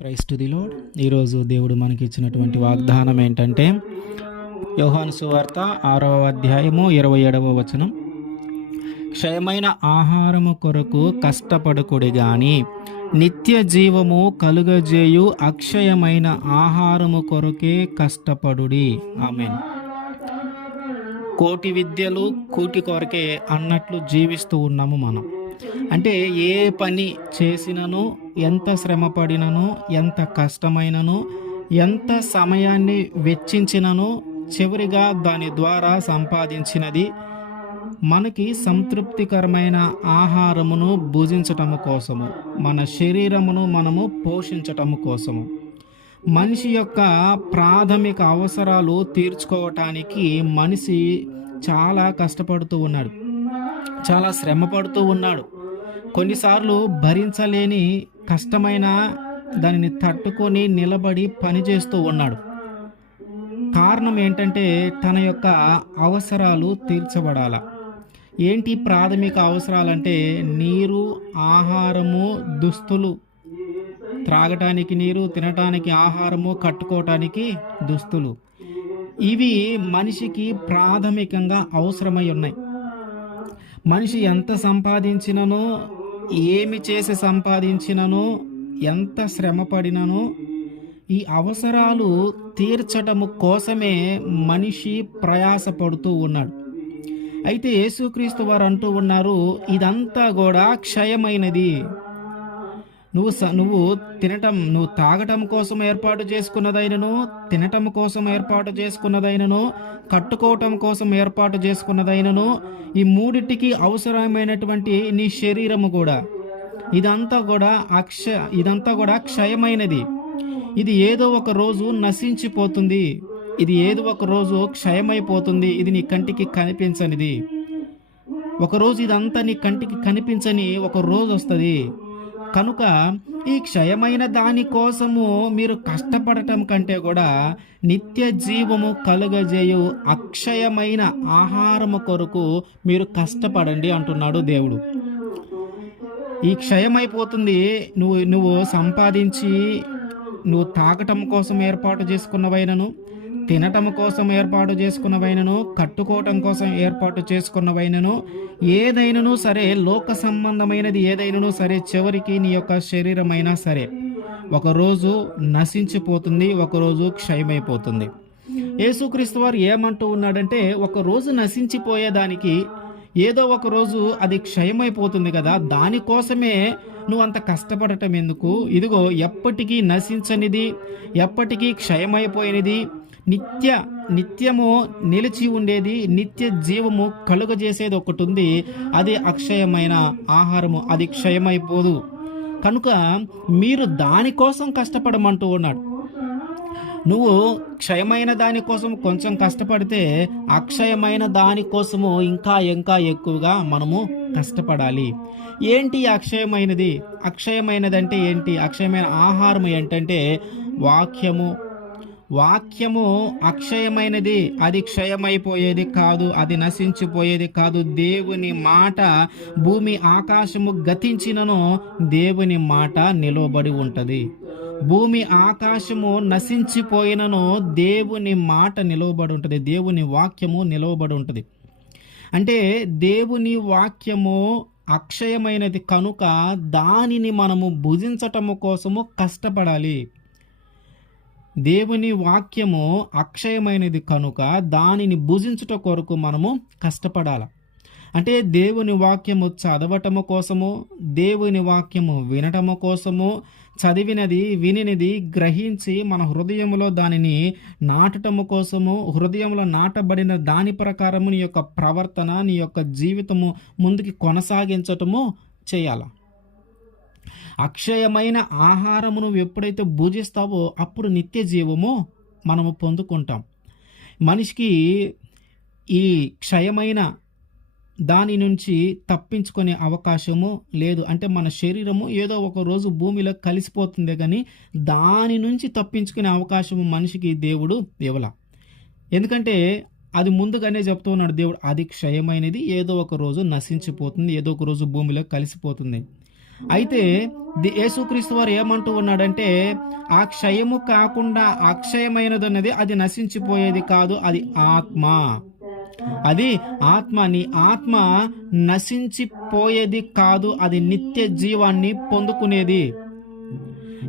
Praise to the lord. ఈరోజు దేవుడు మనకి ఇచ్చినటువంటి వాగ్దానం ఏంటంటే యోహాను సువార్త 6వ అధ్యాయము 27వ వచనం, క్షయమైన ఆహారము కొరకు కష్టపడకుడి గాని నిత్య జీవము కలుగజేయు అక్షయమైన ఆహారము కొరకే కష్టపడుడి. ఆమేన్. కోటి విద్యలు కూటి కొరకే అన్నట్లు జీవిస్తూ ఉన్నాము మనం. అంటే ఏ పని చేసినను, ఎంత శ్రమ పడినను, ఎంత కష్టమైనను, ఎంత సమయాన్ని వెచ్చించినను చివరిగా దాని ద్వారా సంపాదించినది మనకి సంతృప్తికరమైన ఆహారమును భుజించటము కోసము, మన శరీరమును మనము పోషించటము కోసము. మనిషి యొక్క ప్రాథమిక అవసరాలు తీర్చుకోవటానికి మనిషి చాలా కష్టపడుతూ ఉన్నాడు, చాలా శ్రమ పడుతూ ఉన్నాడు. కొన్నిసార్లు భరించలేని కష్టమైన దానిని తట్టుకొని నిలబడి పనిచేస్తూ ఉన్నాడు. కారణం ఏంటంటే తన యొక్క అవసరాలు తీర్చబడాల. ఏంటి ప్రాథమిక అవసరాలంటే నీరు, ఆహారము, దుస్తులు. త్రాగటానికి నీరు, తినటానికి ఆహారము, కట్టుకోవటానికి దుస్తులు. ఇవి మనిషికి ప్రాథమికంగా అవసరమై ఉన్నాయి. మనిషి ఎంత సంపాదించిననో, ఏమి చేసి సంపాదించిననో, ఎంత శ్రమ పడిననో ఈ అవసరాలు తీర్చటము కోసమే మనిషి ప్రయాసపడుతూ ఉన్నాడు. అయితే యేసుక్రీస్తు వారు అంటూ ఉన్నారు, ఇదంతా కూడా క్షయమైనది. నువ్వు తాగటం కోసం ఏర్పాటు చేసుకున్నదైనను, తినటం కోసం ఏర్పాటు చేసుకున్నదైనను, కట్టుకోవటం కోసం ఏర్పాటు చేసుకున్నదైనను, ఈ మూడిటికి అవసరమైనటువంటి నీ శరీరము కూడా ఇదంతా కూడా క్షయమైనది. ఇది ఏదో ఒక రోజు నశించిపోతుంది. ఇది ఏదో ఒక రోజు క్షయమైపోతుంది. ఇది నీ కంటికి కనిపించనిది. ఒకరోజు ఇదంతా నీ కంటికి కనిపించని ఒక రోజు వస్తుంది. కనుక ఈ క్షయమైన దానికోసము మీరు కష్టపడటం కంటే కూడా నిత్య జీవము కలుగజేయు అక్షయమైన ఆహారము కొరకు మీరు కష్టపడండి అంటున్నాడు దేవుడు. ఈ క్షయమైపోతుంది. నువ్వు సంపాదించి నువ్వు తాగటం కోసం ఏర్పాటు చేసుకున్నవైనను, తినటం కోసం ఏర్పాటు చేసుకున్నవైనను, కట్టుకోవటం కోసం ఏర్పాటు చేసుకున్నవైనను, ఏదైనను సరే, లోక సంబంధమైనది ఏదైనను సరే, చివరికి నీ యొక్క శరీరమైనా సరే ఒకరోజు నశించిపోతుంది, ఒకరోజు క్షయమైపోతుంది. యేసుక్రీస్తు వారు ఏమంటూ ఉన్నాడంటే, ఒకరోజు నశించిపోయేదానికి ఏదో ఒక రోజు అది క్షయమైపోతుంది కదా, దానికోసమే నువ్వు అంత కష్టపడటం ఎందుకు? ఇదిగో ఎప్పటికీ నశించనిది, ఎప్పటికీ క్షయమైపోయినది, నిత్యము నిలిచి ఉండేది, నిత్య జీవము కలుగజేసేది ఒకటి ఉంది. అది అక్షయమైన ఆహారము, అది క్షయమైపోదు. కనుక మీరు దానికోసం కష్టపడమంటూ ఉన్నాడు. నువ్వు క్షయమైన దానికోసం కొంచెం కష్టపడితే అక్షయమైన దానికోసము ఇంకా ఇంకా ఎక్కువగా మనము కష్టపడాలి. ఏంటి అక్షయమైనది? అక్షయమైనది అంటే ఏంటి? అక్షయమైన ఆహారం ఏంటంటే వాక్యము అక్షయమైనది. అది క్షయమైపోయేది కాదు, అది నశించిపోయేది కాదు. దేవుని మాట, భూమి ఆకాశము గతించినను దేవుని మాట నిలవబడి ఉంటుంది. భూమి ఆకాశము నశించిపోయినను దేవుని మాట నిలవబడి ఉంటుంది. దేవుని వాక్యము నిలవబడి ఉంటుంది. అంటే దేవుని వాక్యము అక్షయమైనది కనుక దానిని మనము భుజించటము కోసము కష్టపడాలి. దేవుని వాక్యము అక్షయమైనది కనుక దానిని భుజించుట కొరకు మనము కష్టపడాలి. అంటే దేవుని వాక్యము చదవటము కోసము, దేవుని వాక్యము వినటము కోసము, చదివినది వినినది గ్రహించి మన హృదయంలో దానిని నాటటము కోసము, హృదయంలో నాటబడిన దాని ప్రకారము నీ యొక్క ప్రవర్తన, నీ యొక్క జీవితము ముందుకి కొనసాగించటము చేయాల. అక్షయమైన ఆహారమును ఎప్పుడైతే భుజిస్తావో అప్పుడు నిత్య జీవము మనము పొందుకుంటాం. మనిషికి ఈ క్షయమైన దాని నుంచి తప్పించుకునే అవకాశము లేదు. అంటే మన శరీరము ఏదో ఒక రోజు భూమిలో కలిసిపోతుంది, కానీ దాని నుంచి తప్పించుకునే అవకాశము మనిషికి దేవుడు ఇవ్వల. ఎందుకంటే అది ముందుగానే చెప్తూ ఉన్నాడు దేవుడు, అది క్షయమైనది, ఏదో ఒక రోజు నశించిపోతుంది, ఏదో ఒక రోజు భూమిలో కలిసిపోతుంది. అయితే యేసుక్రీస్తు వారు ఏమంటూ ఉన్నాడంటే, ఆ క్షయము కాకుండా అక్షయమైనది అన్నది అది నశించిపోయేది కాదు, అది ఆత్మ. అది ఆత్మ. నీ ఆత్మ నశించిపోయేది కాదు, అది నిత్య జీవాన్ని పొందుకునేది.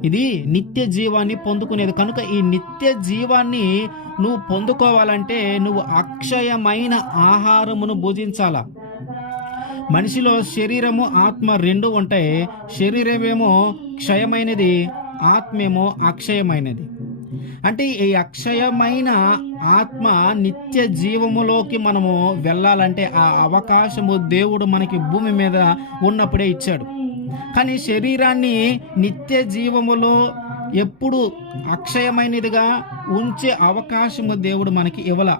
ఇది నిత్య జీవాన్ని పొందుకునేది. కనుక ఈ నిత్య జీవాన్ని నువ్వు పొందుకోవాలంటే నువ్వు అక్షయమైన ఆహారమును భుజించాల. మనిషిలో శరీరము ఆత్మ రెండు ఉంటాయి. శరీరమేమో క్షయమైనది, ఆత్మేమో అక్షయమైనది. అంటే ఈ అక్షయమైన ఆత్మ నిత్య జీవములోకి మనము వెళ్ళాలంటే ఆ అవకాశము దేవుడు మనకి భూమి మీద ఉన్నప్పుడే ఇచ్చాడు. కానీ శరీరాన్ని నిత్య జీవములో ఎప్పుడు అక్షయమైనదిగా ఉంచే అవకాశము దేవుడు మనకి ఇవ్వాల.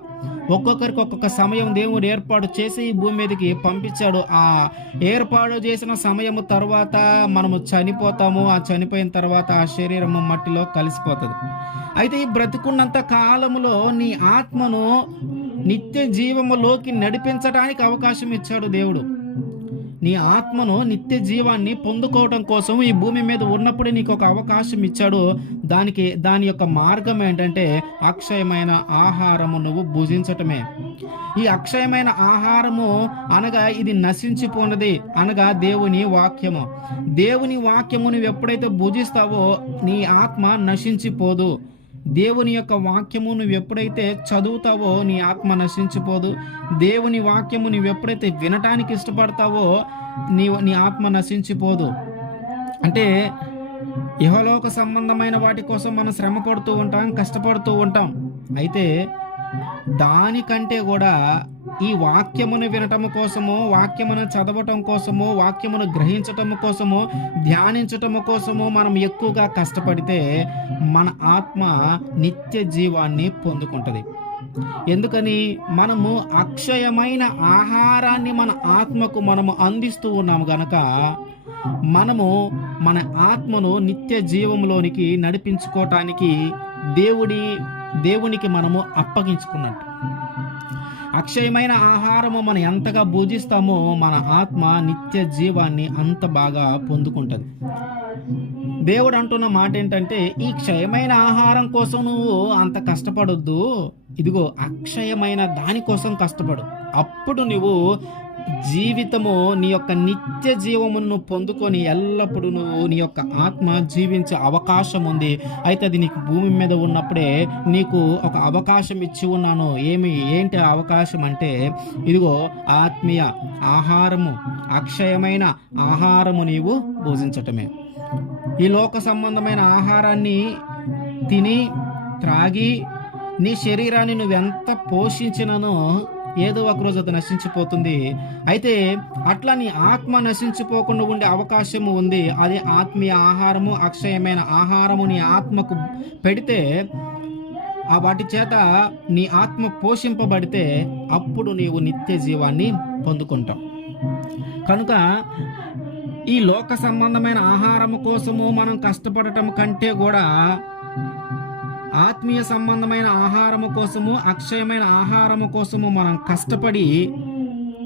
ఒక్కొక్కరికి ఒక్కొక్క సమయం దేవుడు ఏర్పాటు చేసి ఈ భూమి మీదకి పంపించాడు. ఆ ఏర్పాటు చేసిన సమయము తర్వాత మనము చనిపోతాము. ఆ చనిపోయిన తర్వాత ఆ శరీరము మట్టిలో కలిసిపోతుంది. అయితే ఈ బ్రతికున్నంత కాలములో నీ ఆత్మను నిత్య జీవములోకి నడిపించడానికి అవకాశం ఇచ్చాడు దేవుడు. నీ ఆత్మను నిత్య జీవాన్ని పొందుకోవడం కోసం ఈ భూమి మీద ఉన్నప్పుడే నీకు ఒక అవకాశం ఇచ్చాడు. దాని యొక్క మార్గం ఏంటంటే అక్షయమైన ఆహారము నువ్వు భుజించటమే. ఈ అక్షయమైన ఆహారము అనగా ఇది నశించిపోయినది అనగా దేవుని వాక్యము. దేవుని వాక్యము నువ్వు ఎప్పుడైతే భుజిస్తావో నీ ఆత్మ నశించిపోదు. దేవుని యొక్క వాక్యము నువ్వు ఎప్పుడైతే చదువుతావో నీ ఆత్మ నశించిపోదు. దేవుని వాక్యము నువ్వు ఎప్పుడైతే వినటానికి ఇష్టపడతావో నీ ఆత్మ నశించిపోదు. అంటే ఇహలోక సంబంధమైన వాటి కోసం మనం శ్రమ పడుతూ ఉంటాం, కష్టపడుతూ ఉంటాం. అయితే దానికంటే కూడా ఈ వాక్యమును వినటము కోసము, వాక్యమును చదవటం కోసము, వాక్యమును గ్రహించటం కోసము, ధ్యానించటము కోసము మనం ఎక్కువగా కష్టపడితే మన ఆత్మ నిత్య జీవాన్ని పొందుకుంటుంది. ఎందుకని? మనము అక్షయమైన ఆహారాన్ని మన ఆత్మకు మనము అందిస్తూ ఉన్నాము గనక మనము మన ఆత్మను నిత్య జీవంలోనికి నడిపించుకోవటానికి దేవునికి మనము అప్పగించుకున్నట్టు. అక్షయమైన ఆహారము మనం ఎంతగా భుజిస్తామో మన ఆత్మ నిత్య జీవాన్ని అంత బాగా పొందుకుంటుంది. దేవుడు అంటున్న మాట ఏంటంటే, ఈ క్షయమైన ఆహారం కోసం నువ్వు అంత కష్టపడొద్దు, ఇదిగో అక్షయమైన దానికోసం కష్టపడు. అప్పుడు నువ్వు జీవితము నీ యొక్క నిత్య జీవమును పొందుకొని ఎల్లప్పుడూ నువ్వు నీ యొక్క ఆత్మ జీవించే అవకాశం ఉంది. అయితే అది నీకు భూమి మీద ఉన్నప్పుడే నీకు ఒక అవకాశం ఇచ్చి ఉన్నాను. ఏంటి అవకాశం అంటే, ఇదిగో ఆత్మీయ ఆహారము, అక్షయమైన ఆహారము నీవు భుజించటమే. ఈ లోక సంబంధమైన ఆహారాన్ని తిని త్రాగి నీ శరీరాన్ని నువ్వెంత పోషించిననో ఏదో ఒక రోజు అది నశించిపోతుంది. అయితే అట్లా నీ ఆత్మ నశించిపోకుండా ఉండే అవకాశము ఉంది. అది ఆత్మీయ ఆహారము, అక్షయమైన ఆహారము నీ ఆత్మకు పెడితే, ఆ వాటి చేత నీ ఆత్మ పోషింపబడితే అప్పుడు నీవు నిత్య జీవాన్ని పొందుకుంటావు. కనుక ఈ లోక సంబంధమైన ఆహారము కోసము మనం కష్టపడటం కంటే కూడా ఆత్మీయ సంబంధమైన ఆహారము కోసము, అక్షయమైన ఆహారము కోసము మనం కష్టపడి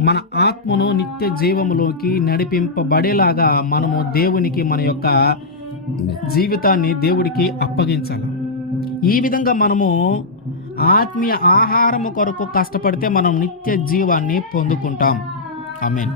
మన ఆత్మను నిత్య జీవములోకి నడిపింపబడేలాగా మనము దేవునికి మన యొక్క జీవితాన్ని దేవుడికి అప్పగించాలి. ఈ విధంగా మనము ఆత్మీయ ఆహారము కొరకు కష్టపడితే మనం నిత్య జీవాన్ని పొందుకుంటాం. ఆమేన్.